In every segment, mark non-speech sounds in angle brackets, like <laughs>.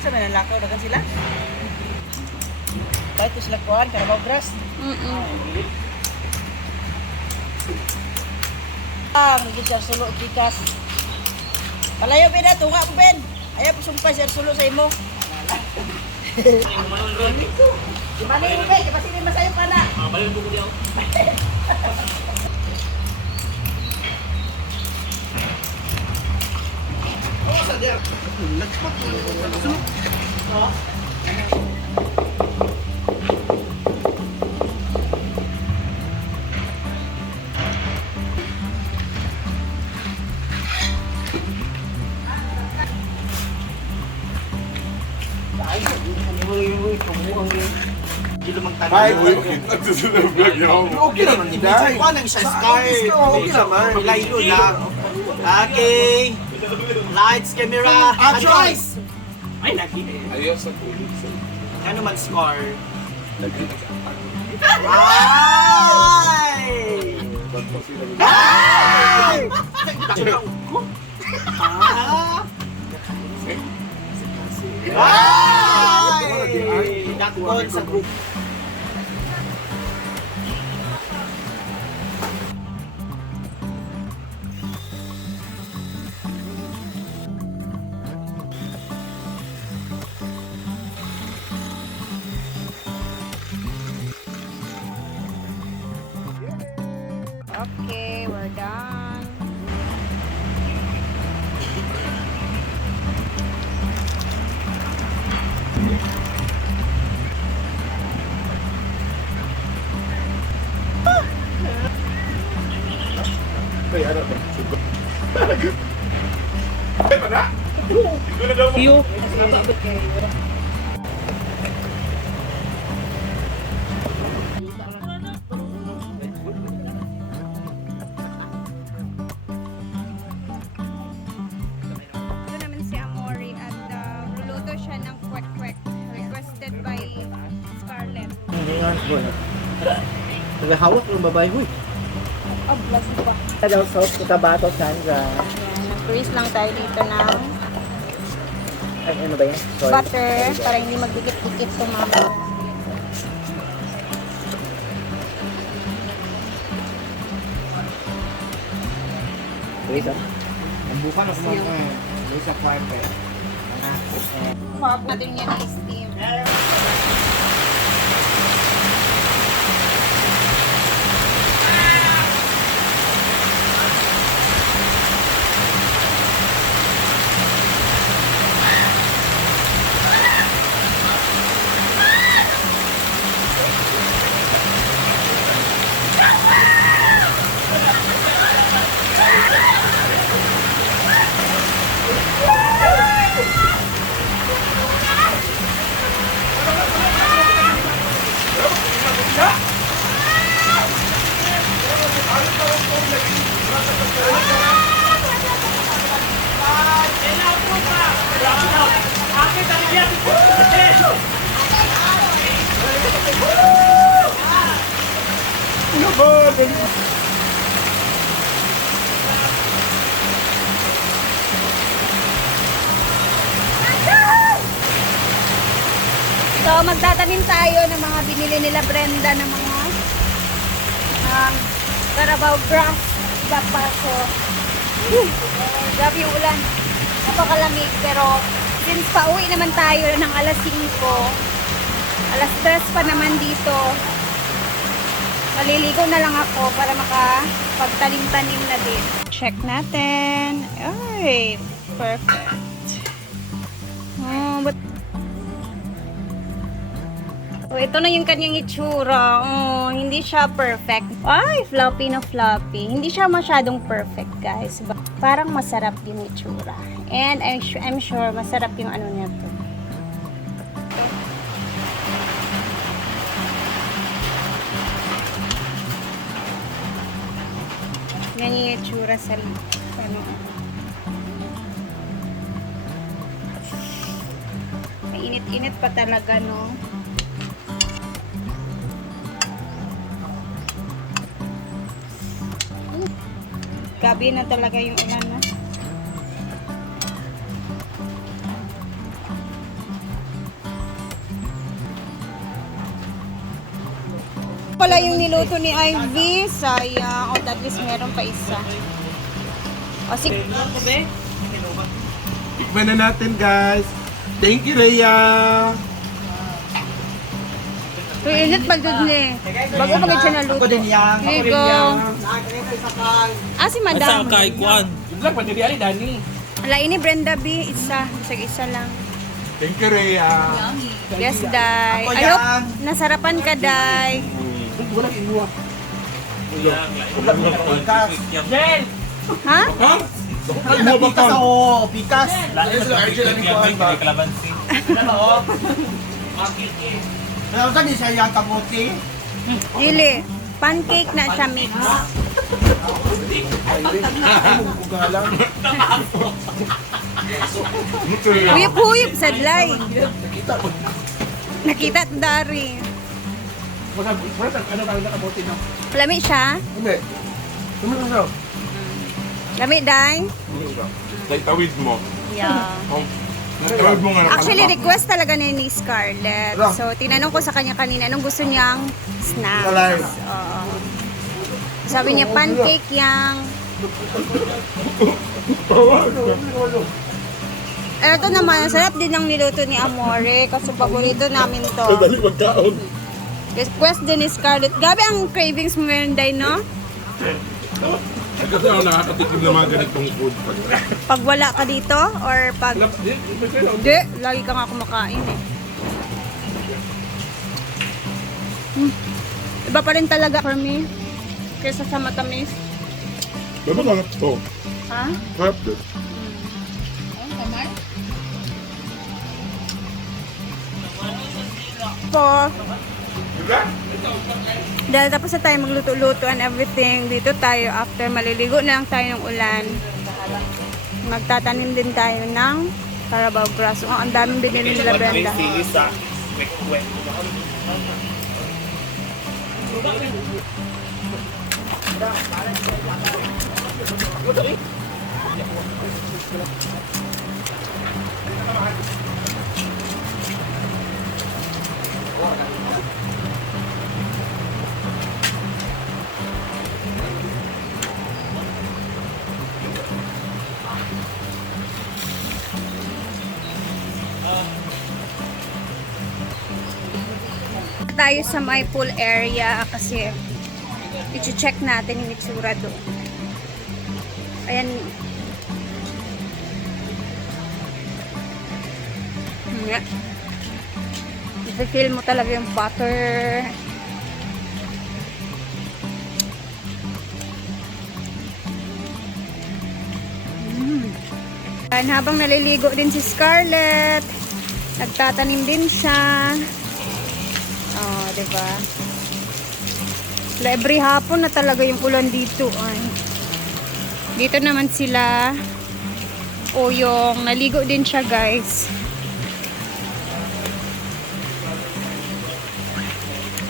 Sa may nalakaw na sila. Ba ito sila kuhan, karabaw grass. Mm-mm. Ah, naging sir sulo kikas. Palayo Ben, ah, tunga ko Ben. Ayaw po sumpay sir sulo sa imo. Di ba ni Ben, di ba sini masayo pa na? <laughs> Ay, okay naman. Kuha ng isang scar. Okay naman. Layo lang. Okay. Lights, camera, action! Ay, lagi. Ayaw sa kulit. Ano mag-score? Ay! Ay! Ah! Ay! Dakon sa group. Okay, we're done. Wait, I don't think it's good. <laughs> Hey, man. You gonna? You. Nagahawak ng babae, huy. Oh, bless mo ba? Daw sauce ko tabato, Sandra. Nag-grease lang tayo dito ng Ay, ano ba yan? Sorry. butter para hindi magdikit-dikit tumama. Wait, ah. Huwag natin yan i-steam. So, magtatanim tayo ng mga binili nila Brenda ng mga um, Carabao grass bapaso. Whew, grabe yung ulan. Napakalamig. Pero, since pauwi naman tayo ng alas 5, alas 3 pa naman dito, maliligo na lang ako para makapagtanim-tanim na din. Check natin. Ay, perfect. Oh, ito na yung kanyang itsura. Oh, hindi siya perfect. Ay, floppy na floppy. Hindi siya masyadong perfect, guys. Parang masarap yung itsura. And I'm, su- I'm sure masarap yung ano niya to. Yan yung itsura sa ano. Mainit-init pa talaga, no? Gabi na talaga yung ulan na. Pala yung niluto ni Ivy, sayang. O, oh, at least meron pa isa. Oh, o, sige. Tikman na natin, guys. Thank you, Rhea. Ito, init pa dun eh. Bago pagod siya naluto. Here you go. Ah, si Madam. kay Kwan. Lang, pwede di ali, Dani. Ala, ini Brenda B. Isa. Isa-isa lang. Thank you, Rhea. Yes, Day. Hope nasarapan ka, Day. Wala inuwa. Jen! Ha? Ha? Inuwa ba ka? Oo, pikas. Ayun sila, Arjel, ano ko ba? kalabansi. Pero saan di siya yung kamuti? Dili. Pancake na siya mix. Huyop-huyop sa Day. Nakita to dari. Wala, wala, ano kang nakabuti na? Lami siya? Hindi. Tumulong siya. Lami, Day? Like, tawid mo. Yeah. Na Actually, request talaga ni ni Scarlett. So, tinanong ko sa kanya kanina, anong gusto niyang snacks? Oo. Sabi niya, pancake yang. Ito naman, ang sarap din ng niluto ni Amore kasi paborito namin to. Dali, magkaon. Request din ni Scarlett. Grabe ang cravings mo ngayon, Day, no? Kasi ako nakakatikim ng mga ganitong food. Pag Pag wala ka dito or pag... Di, di, di, Hindi, lagi ka nga kumakain eh. Hmm. Iba pa rin talaga for me. Kesa sa matamis. Diba sarap to? Ha? Sarap din. Po. Dahil tapos na tayo magluto-luto and everything, dito tayo after maliligo na lang tayo ng ulan. Magtatanim din tayo ng Carabao grass. Oh, ang daming binili nila Brenda. sa kwek-kwek. Tayo sa my pool area kasi i-check natin yung itsura doon. Ayan. Nga. I-feel mo talaga yung butter. Mm. Ayan, habang naliligo din si Scarlett, nagtatanim din siya. Oh, 'di ba? Every hapon na talaga yung ulan dito ay. Dito naman sila o yung naligo din siya, guys.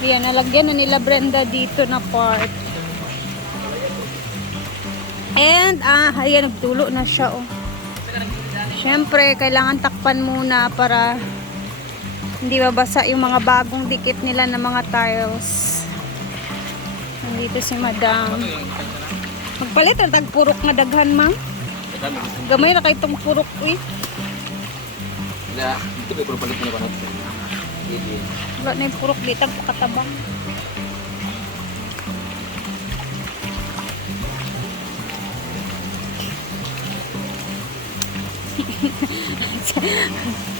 Yan, nalagyan na nila Brenda dito na part. And, ah, ayan, nagtulo na siya, oh. Siyempre, kailangan takpan muna para hindi babasa yung mga bagong dikit nila ng mga tiles. Nandito si madam. Magpalit ang tagpurok nga daghan, ma'am. Gamay na kay itong purok, uy. Wala, ito kayo palit mo na panot. Wala na yung purok dito, pakatabang. <laughs>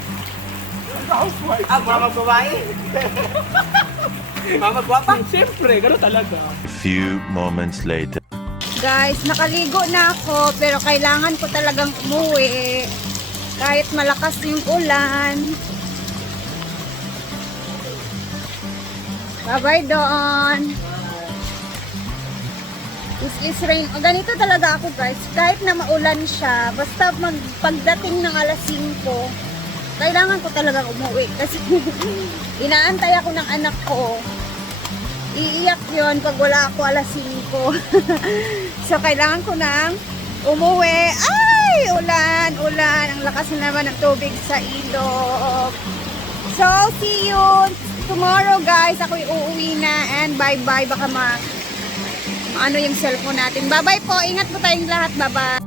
tubig. Ah, mama babae? mama gwapa? Siyempre, gano'n talaga. few moments later. Guys, nakaligo na ako pero kailangan ko talagang umuwi. Kahit malakas yung ulan. Bye-bye doon. Is rain. O, ganito talaga ako guys. Kahit na maulan siya, basta mag, pagdating ng alas 5, kailangan ko talagang umuwi. Kasi <laughs> inaantay ako ng anak ko. Iiyak yon pag wala ako alas 5. <laughs> so, kailangan ko nang umuwi. Ay! Ulan! Ulan! Ang lakas na naman ng tubig sa ilog. So, see you tomorrow guys. Ako uuwi na and bye-bye. Baka ma ano yung cellphone natin. Bye-bye po. Ingat po tayong lahat. Bye-bye.